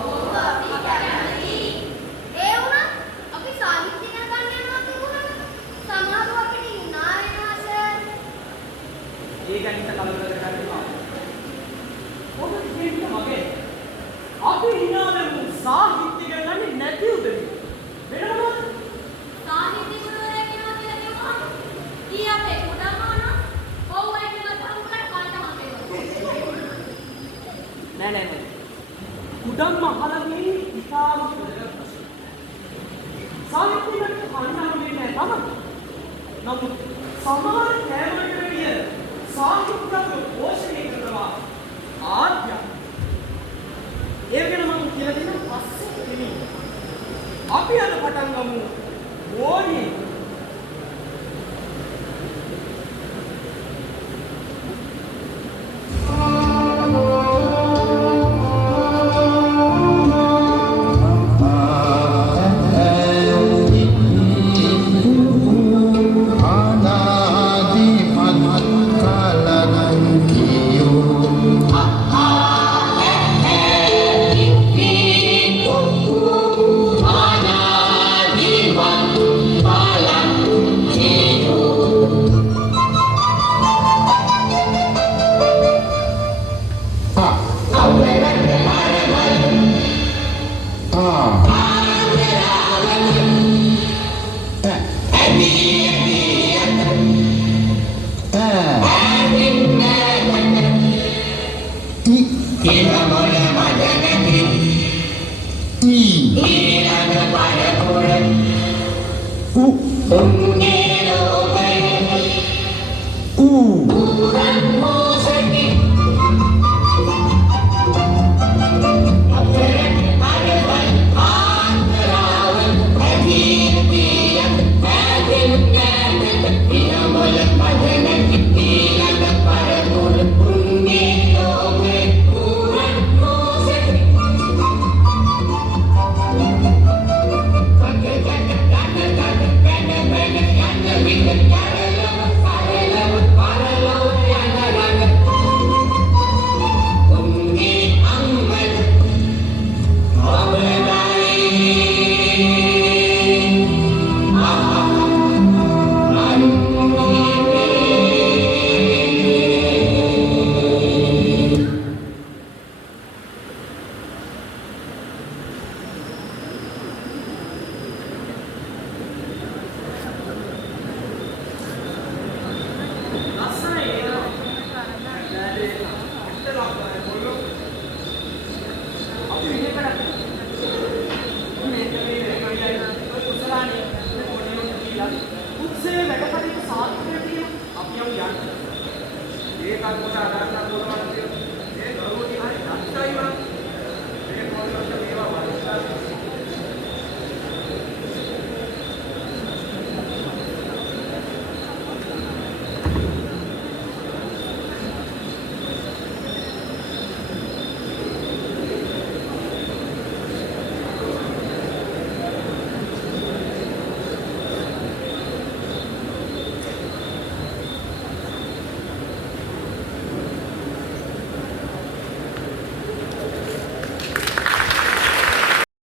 ඕක අපි කැමති. ඒ වුණත් අපි සාහිත්‍ය ඉගෙන ගන්න යනවා කියුණානේ. සමහරව අපිට hina වෙනවා සර්. ඒ ගැන හිත කලබල කරගන්න එපා. ඔබ කියන්නේ මගේ. අපි hina වෙමු සාහිත්‍ය ඉගෙන ගන්නේ නැති උදේ. වෙන මොනවද? සාහිත්‍ය ගුරුවරයා කියනවා කියලා කිව්වම ඊ අපේ කුඩම් මානා ඔව් ඒක මතම් කරලා කාට හම්බෙනවා. නෑ. කුඩම් මහලගේ ඉතාම වැදගත් ප්‍රශ්න. සාහිත්‍යයට කන්නාම වෙන්නේ නැහැ තමයි. නමුත් සමහර කෑමකට වැඩිය සාහිත්‍යක පෝෂණය කරනවා ආද්‍ය. ඒ වෙන මම කියලා දෙන පස්සේ දෙන්නේ. අපි අද පටන් ගමු ඕනි ඒ දරුවෝ දිහා යන්නයි වань. මේ කොල්ලන්ට මේවා වළක්වන්න